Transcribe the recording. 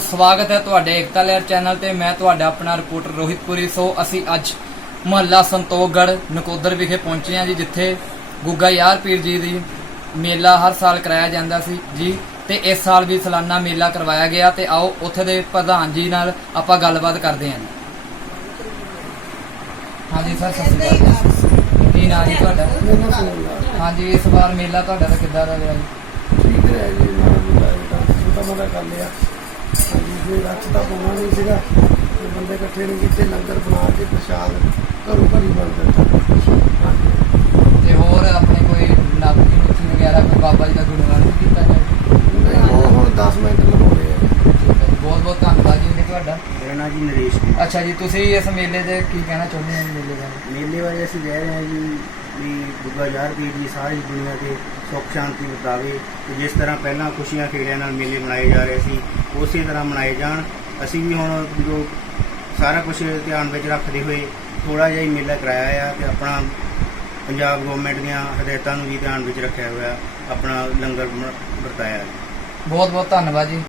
ਸਵਾਗਤ ਹੈ ਤੁਹਾਡੇ ਏਕਤਾ ਲਹਿਰ ਚੈਨਲ ਤੇ। ਮੈਂ ਤੁਹਾਡਾ ਆਪਣਾ ਰਿਪੋਰਟਰ ਰੋਹਿਤਪੁਰੀ ਸੋ ਅਸੀਂ ਅੱਜ ਮੁਹੱਲਾ ਸੰਤੋਖਗੜ੍ਹ ਨਕੋਦਰ ਵਿਖੇ ਪਹੁੰਚੇ ਹਾਂ ਜੀ, ਜਿੱਥੇ ਗੁੱਗਾ ਯਾਰ ਪੀਰ ਜੀ ਦੀ ਮੇਲਾ ਹਰ ਸਾਲ ਕਰਾਇਆ ਜਾਂਦਾ ਸੀ ਜੀ ਤੇ ਇਸ ਸਾਲ ਵੀ ਸਾਲਾਨਾ ਮੇਲਾ ਕਰਵਾਇਆ ਗਿਆ ਤੇ ਆਓ ਉੱਥੇ ਦੇ ਪ੍ਰਧਾਨ ਜੀ ਨਾਲ ਆਪਾਂ ਗੱਲਬਾਤ ਕਰਦੇ ਹਾਂ ਹਾਂਜੀ ਸਰ, ਸਤਿ ਸ਼੍ਰੀ ਅਕਾਲ। ਕੀ ਨਾਮ ਜੀ ਤੁਹਾਡਾ? ਹਾਂਜੀ, ਇਸ ਵਾਰ ਮੇਲਾ ਤੁਹਾਡਾ ਦਾ ਕਿੱਦਾਂ ਦਾ ਰਿਹਾ ਜੀ? ਠੀਕ ਰਿਹਾ ਜੀ, ਮਾੜਾ ਮੋਟਾ ਇਹਦਾ ਛੋਟਾ ਕਰ ਲਿਆ। ਕੋਈ ਰੱਖ ਤਾਂ ਪਾਉਣਾ ਨਹੀਂ ਸੀਗਾ ਤੇ ਬੰਦੇ ਇਕੱਠੇ ਨਹੀਂ ਕੀਤੇ ਲੰਗਰ ਬਣਾ ਕੇ ਪ੍ਰਸ਼ਾਦ ਘਰੋਂ ਘਰੀ ਬਣ ਦਿੱਤਾ ਤੇ ਹੋਰ ਆਪਣੇ ਕੋਈ ਨਾਤੀ ਨੁੱਤੀ ਵਗੈਰਾ ਕੋਈ ਬਾਬਾ ਜੀ ਦਾ ਗੁਣਗਾਨ ਵੀ ਕੀਤਾ ਜਾਵੇ? ਨਹੀਂ, ਉਹ ਹੁਣ 10 ਮਿੰਟ ਲਗਾਉਣੇ ਆ ਬਹੁਤ ਬਹੁਤ ਧੰਨਵਾਦ ਜੀ ਤੁਹਾਡਾ। ਮੇਰਾ ਨਾਂ ਜੀ ਨਰੇਸ਼ ਕੁਮਾਰ ਅੱਛਾ ਜੀ ਤੁਸੀਂ ਇਸ ਮੇਲੇ ਦੇ ਕੀ ਕਹਿਣਾ ਚਾਹੁੰਦੇ ਹੋ ਜੀ ਮੇਲੇ ਬਾਰੇ? ਮੇਲੇ ਬਾਰੇ ਅਸੀਂ ਕਹਿ ਰਹੇ ਹਾਂ ਜੀ ਵੀ ਯਾਰ ਪੀਰ ਦੀ ਸਾਰੀ ਦੁਨੀਆ ਤੇ ਸੁੱਖ ਸ਼ਾਂਤੀ ਵਰਤਾਵੇ ਤੇ ਜਿਸ ਤਰ੍ਹਾਂ ਪਹਿਲਾਂ ਖੁਸ਼ੀਆਂ ਖੇੜਿਆਂ ਨਾਲ ਮੇਲੇ ਮਨਾਏ ਜਾ ਰਹੇ ਸੀ, ਉਸੇ ਤਰ੍ਹਾਂ ਮਨਾਏ ਜਾਣ। ਅਸੀਂ ਵੀ ਹੁਣ ਜੋ ਸਾਰਾ ਕੁਝ ਧਿਆਨ ਵਿੱਚ ਰੱਖਦੇ ਹੋਏ ਥੋੜਾ ਜਿਹਾ ਹੀ ਮੇਲਾ ਕਰਾਇਆ ਆ ਤੇ ਆਪਣਾ ਪੰਜਾਬ ਗਵਰਨਮੈਂਟ ਦੀਆਂ ਹਦਾਇਤਾਂ ਨੂੰ ਵੀ ਧਿਆਨ ਵਿੱਚ ਰੱਖਿਆ ਹੋਇਆ, ਆਪਣਾ ਲੰਗਰ ਵਰਤਾਇਆ। ਬਹੁਤ ਬਹੁਤ ਧੰਨਵਾਦ ਜੀ।